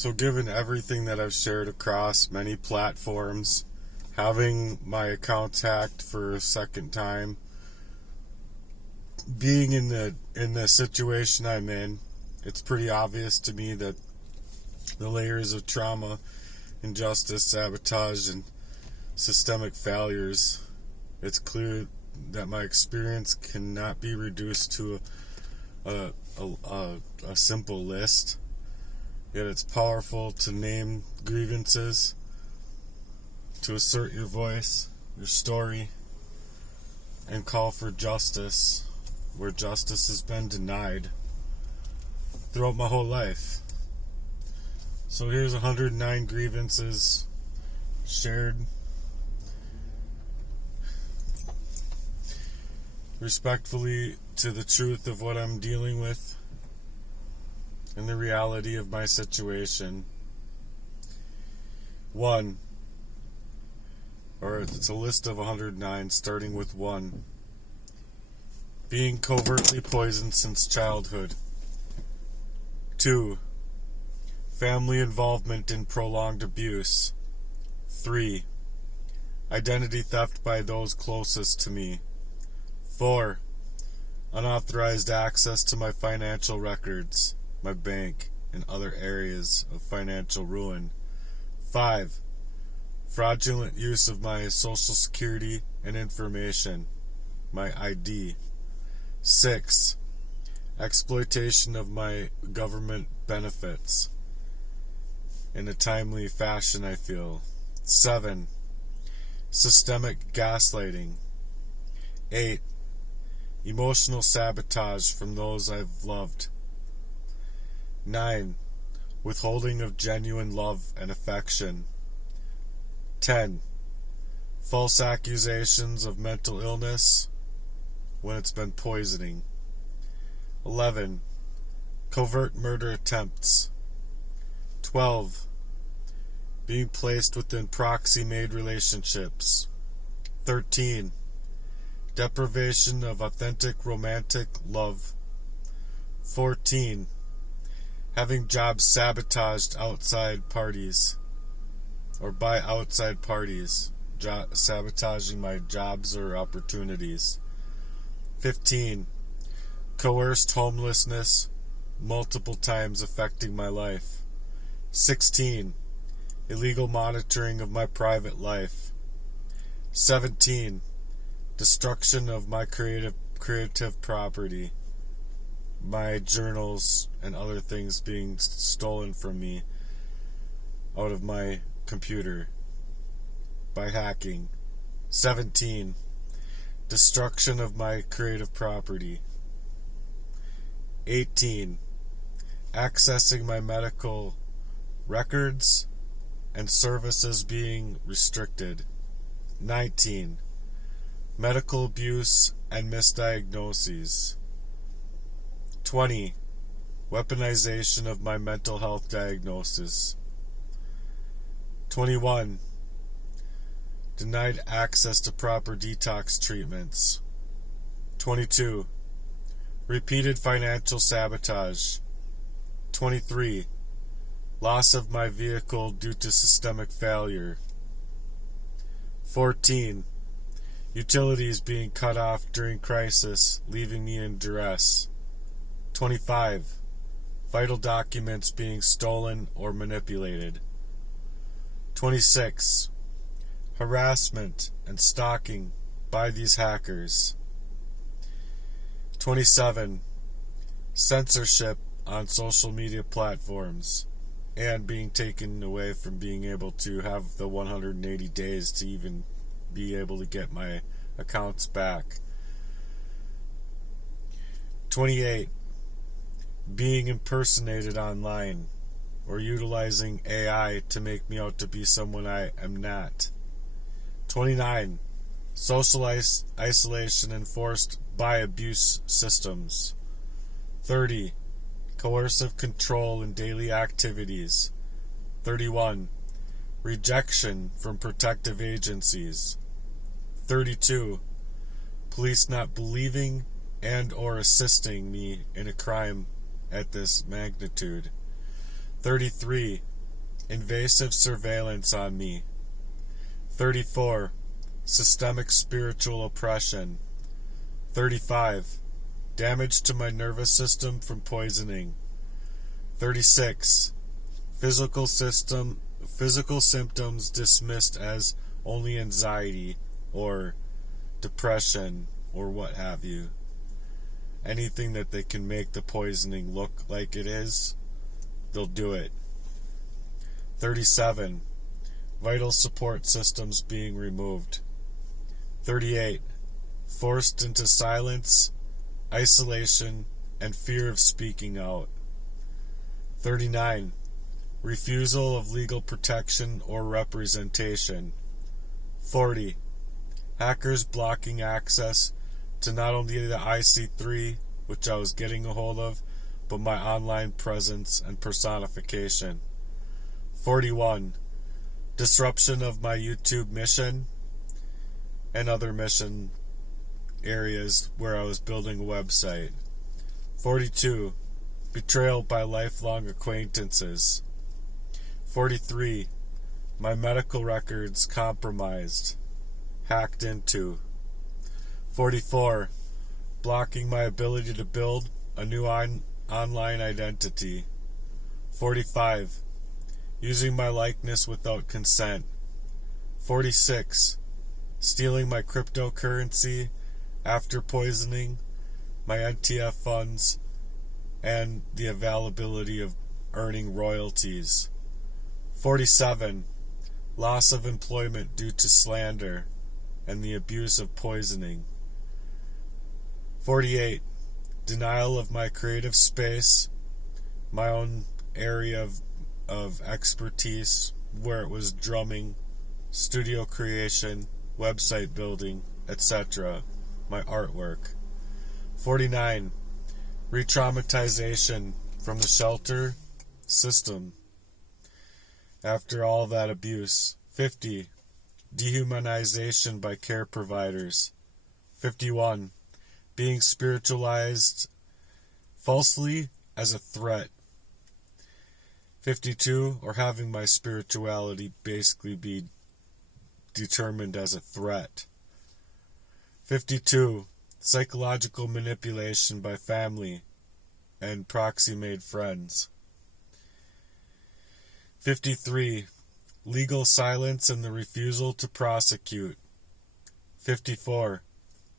So given everything that I've shared across many platforms, having my accounts hacked for a second time, being in the situation I'm in, it's pretty obvious to me that the layers of trauma, injustice, sabotage, and systemic failures, it's clear that my experience cannot be reduced to a simple list. Yet it's powerful to name grievances, to assert your voice, your story, and call for justice where justice has been denied throughout my whole life. So here's 109 grievances shared respectfully to the truth of what I'm dealing with and the reality of my situation. 1, or it's a list of 109, starting with 1. Being covertly poisoned since childhood. 2. Family involvement in prolonged abuse. 3. Identity theft by those closest to me. 4. Unauthorized access to my financial records, my bank, and other areas of financial ruin. 5. Fraudulent use of my social security and information, my ID. 6. Exploitation of my government benefits in a timely fashion, I feel. 7. Systemic gaslighting. 8. Emotional sabotage from those I've loved. 9. Withholding of genuine love and affection. 10. False accusations of mental illness when it's been poisoning. 11. Covert murder attempts. 12. Being placed within proxy-made relationships. 13. Deprivation of authentic romantic love. 14. Having jobs sabotaged outside parties, or by outside parties, sabotaging my jobs or opportunities. 15. Coerced homelessness, multiple times affecting my life. 16. Illegal monitoring of my private life. 17. Destruction of my creative property, my journals and other things being stolen from me out of my computer by hacking. 17. Destruction of my creative property. 18. Accessing my medical records and services being restricted. 19. Medical abuse and misdiagnoses. 20. Weaponization of my mental health diagnosis. 21. Denied access to proper detox treatments. 22. Repeated financial sabotage. 23. Loss of my vehicle due to systemic failure. 14. Utilities being cut off during crisis, leaving me in duress. 25. Vital documents being stolen or manipulated. 26. Harassment and stalking by these hackers. 27. Censorship on social media platforms and being taken away from being able to have the 180 days to even be able to get my accounts back. 28. Being impersonated online or utilizing AI to make me out to be someone I am not. 29. Social isolation enforced by abuse systems. 30. Coercive control in daily activities. 31. Rejection from protective agencies. 32. Police not believing and or assisting me in a crime at this magnitude. 33. invasive surveillance on me. 34. Systemic spiritual oppression. 35. Damage to my nervous system from poisoning. 36. Physical symptoms dismissed as only anxiety or depression or what have you. Anything that they can make the poisoning look like it is, they'll do it. 37. Vital support systems being removed. 38. Forced into silence, isolation, and fear of speaking out. 39. Refusal of legal protection or representation. 40. Hackers blocking access to not only the IC3, which I was getting a hold of, but my online presence and personification. 41. Disruption of my YouTube mission and other mission areas where I was building a website. 42. Betrayal by lifelong acquaintances. 43. My medical records compromised, hacked into. 44. Blocking my ability to build a new online identity. 45. Using my likeness without consent. 46. Stealing my cryptocurrency after poisoning my NTF funds and the availability of earning royalties. 47. Loss of employment due to slander and the abuse of poisoning. 48. Denial of my creative space, my own area of expertise, where it was drumming, studio creation, website building, etc., my artwork. 49. Re-traumatization from the shelter system after all that abuse. 50. Dehumanization by care providers. 51. Being spiritualized falsely as a threat. 52. Or having my spirituality basically be determined as a threat. 52. Psychological manipulation by family and proxy-made friends. 53. Legal silence and the refusal to prosecute. 54.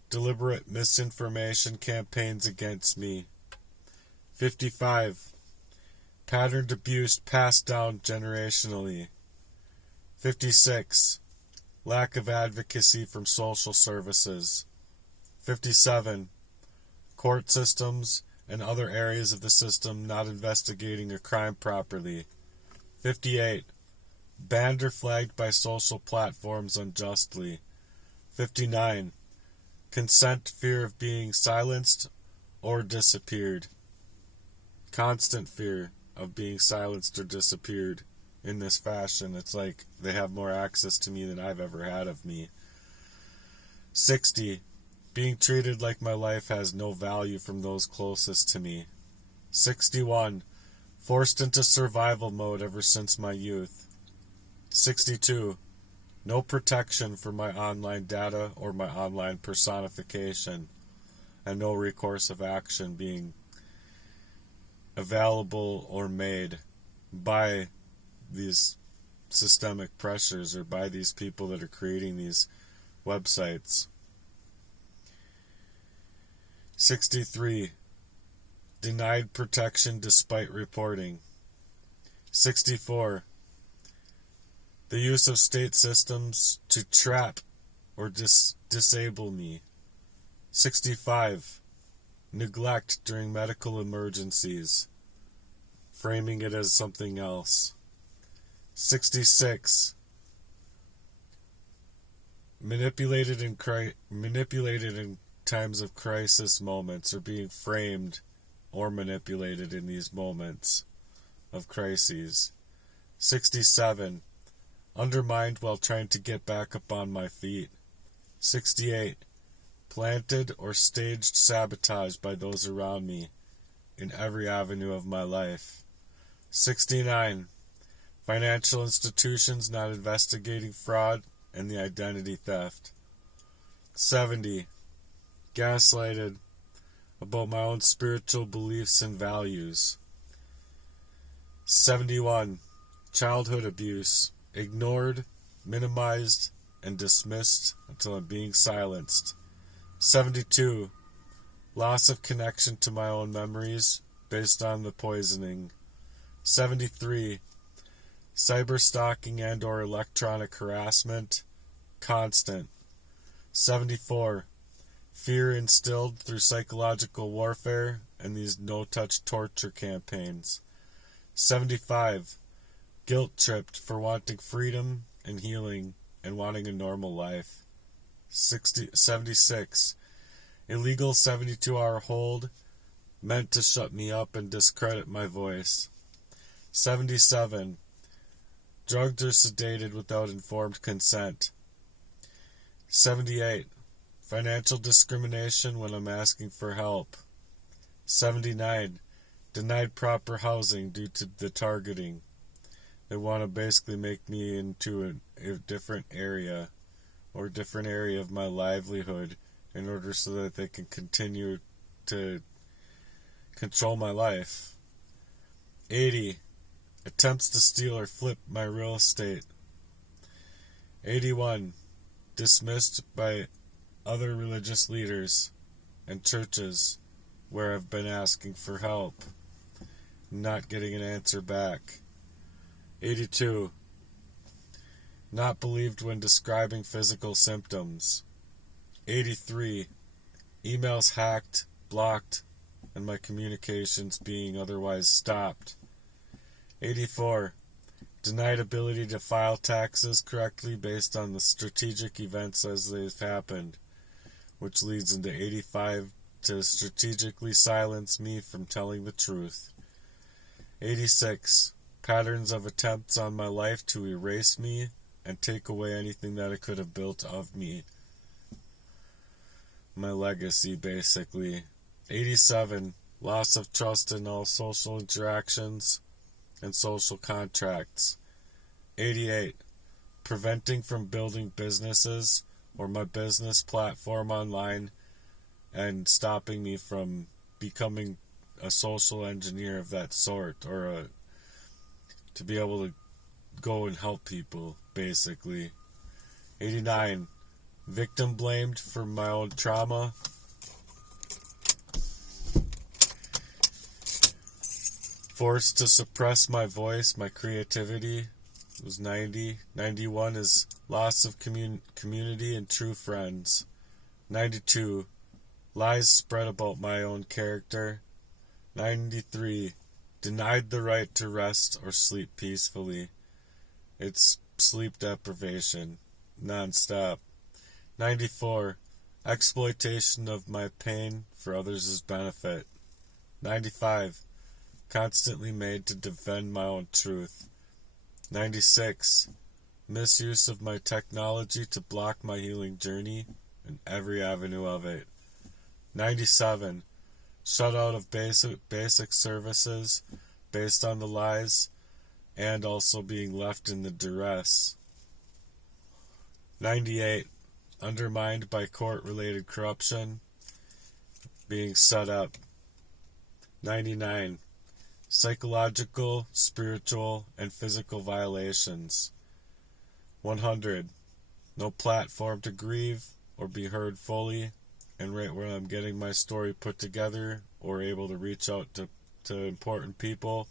Deliberate misinformation campaigns against me. 55. Patterned abuse passed down generationally. 56. Lack of advocacy from social services. 57. Court systems and other areas of the system not investigating a crime properly. 58. Banned or flagged by social platforms unjustly. 59. Consent fear of being silenced or disappeared. Constant fear of being silenced or disappeared in this fashion. It's like they have more access to me than I've ever had of me. 60. Being treated like my life has no value from those closest to me. 61. Forced into survival mode ever since my youth. 62. No protection for my online data or my online personification, and no recourse of action being available or made by these systemic pressures or by these people that are creating these websites. 63. Denied protection despite reporting. 64. The use of state systems to trap or disable me. 65. Neglect during medical emergencies, framing it as something else. 66. Manipulated in times of crisis moments, or being framed or manipulated in these moments of crises. 67. Undermined while trying to get back up on my feet. 68. Planted or staged sabotage by those around me in every avenue of my life. 69. Financial institutions not investigating fraud and the identity theft. 70. Gaslighted about my own spiritual beliefs and values. 71. Childhood abuse. Ignored, minimized, and dismissed until I'm being silenced. 72. Loss of connection to my own memories based on the poisoning. 73. Cyberstalking and or electronic harassment. Constant. 74. Fear instilled through psychological warfare and these no-touch torture campaigns. 75. Guilt tripped for wanting freedom and healing and wanting a normal life. 76. Illegal 72-hour hold meant to shut me up and discredit my voice. 77. Drugged or sedated without informed consent. 78. Financial discrimination when I'm asking for help. 79. Denied proper housing due to the targeting. They want to basically make me into a different area or different area of my livelihood in order so that they can continue to control my life. 80. Attempts to steal or flip my real estate. 81. Dismissed by other religious leaders and churches where I've been asking for help, not getting an answer back. 82. Not believed when describing physical symptoms. 83. Emails hacked, blocked, and my communications being otherwise stopped. 84. Denied ability to file taxes correctly based on the strategic events as they've happened, which leads into 85 to strategically silence me from telling the truth. 86. Patterns of attempts on my life to erase me and take away anything that it could have built of me. My legacy, basically. 87. Loss of trust in all social interactions and social contracts. 88. Preventing from building businesses or my business platform online and stopping me from becoming a social engineer of that sort or to be able to go and help people, basically. 89. Victim blamed for my own trauma. Forced to suppress my voice, my creativity. It was 90. 91 is loss of community and true friends. 92. Lies spread about my own character. 93. Denied the right to rest or sleep peacefully. It's sleep deprivation, non-stop. 94. Exploitation of my pain for others' benefit. 95. Constantly made to defend my own truth. 96. Misuse of my technology to block my healing journey and every avenue of it. 97. Shut out of basic services based on the lies and also being left in the duress. 98. Undermined by court-related corruption, being set up. 99. Psychological, spiritual, and physical violations. 100. No platform to grieve or be heard fully, and right where I'm getting my story put together or able to reach out to important people,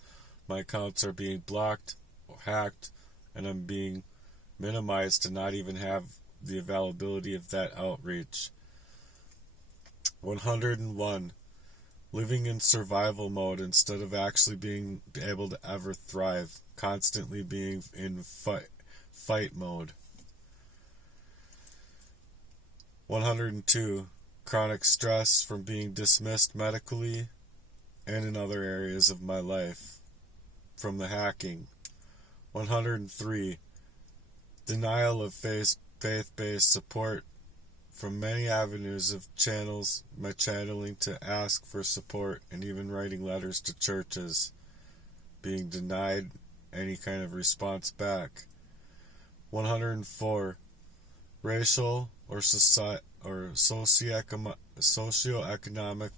my accounts are being blocked or hacked, and I'm being minimized to not even have the availability of that outreach. 101. Living in survival mode instead of actually being able to ever thrive, constantly being in fight mode. 102. Chronic stress from being dismissed medically and in other areas of my life from the hacking. 103. Denial of faith-based support from many avenues of channels, my channeling to ask for support and even writing letters to churches, being denied any kind of response back. 104. Racial or socioeconomic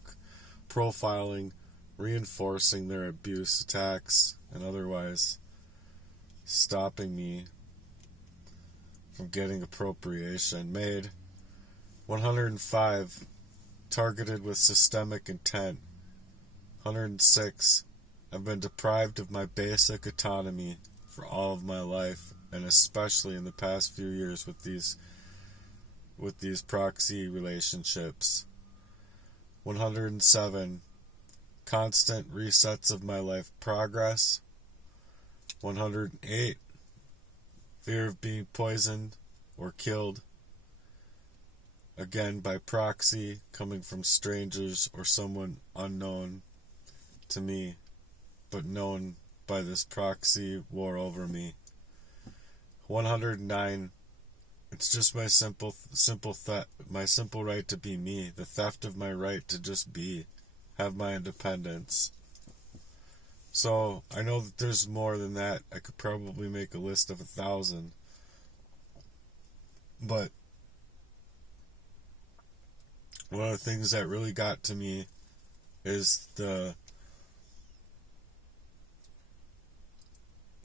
profiling, reinforcing their abuse, attacks, and otherwise stopping me from getting appropriation made. 105. Targeted with systemic intent. 106. I've been deprived of my basic autonomy for all of my life, and especially in the past few years with these proxy relationships. 107. Constant resets of my life progress. 108. Fear of being poisoned or killed, again by proxy, coming from strangers or someone unknown to me, but known by this proxy war over me. 109. It's just my simple right to be me, the theft of my right to just be, have my independence. So I know that there's more than that. I could probably make a list of 1,000, but one of the things that really got to me is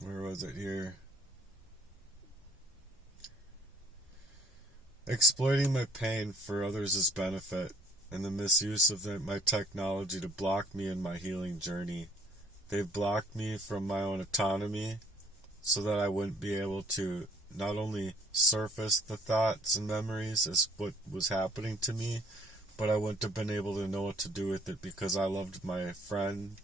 where was it here? Exploiting my pain for others' benefit and the misuse of my technology to block me in my healing journey. They've blocked me from my own autonomy so that I wouldn't be able to not only surface the thoughts and memories as what was happening to me, but I wouldn't have been able to know what to do with it because I loved my friend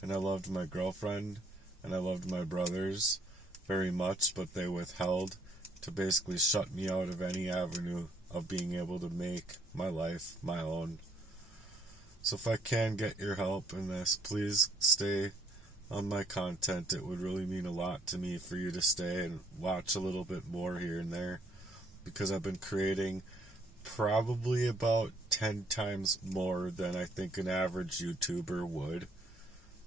and I loved my girlfriend and I loved my brothers very much, but they withheld to basically shut me out of any avenue of being able to make my life my own. So if I can get your help in this, please stay on my content. It would really mean a lot to me for you to stay and watch a little bit more here and there, because I've been creating probably about 10 times more than I think an average YouTuber would,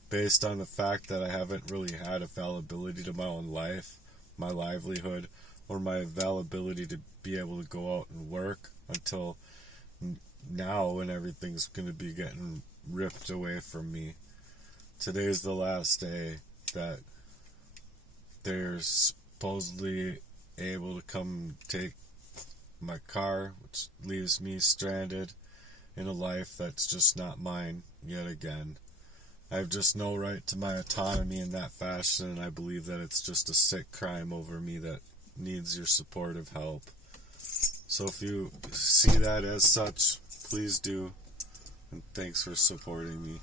based on the fact that I haven't really had availability to my own life, my livelihood, or my availability to be able to go out and work until now, when everything's going to be getting ripped away from me. Today's the last day that they're supposedly able to come take my car, which leaves me stranded in a life that's just not mine yet again. I have just no right to my autonomy in that fashion, and I believe that it's just a sick crime over me that needs your supportive help. So if you see that as such, please do, and thanks for supporting me.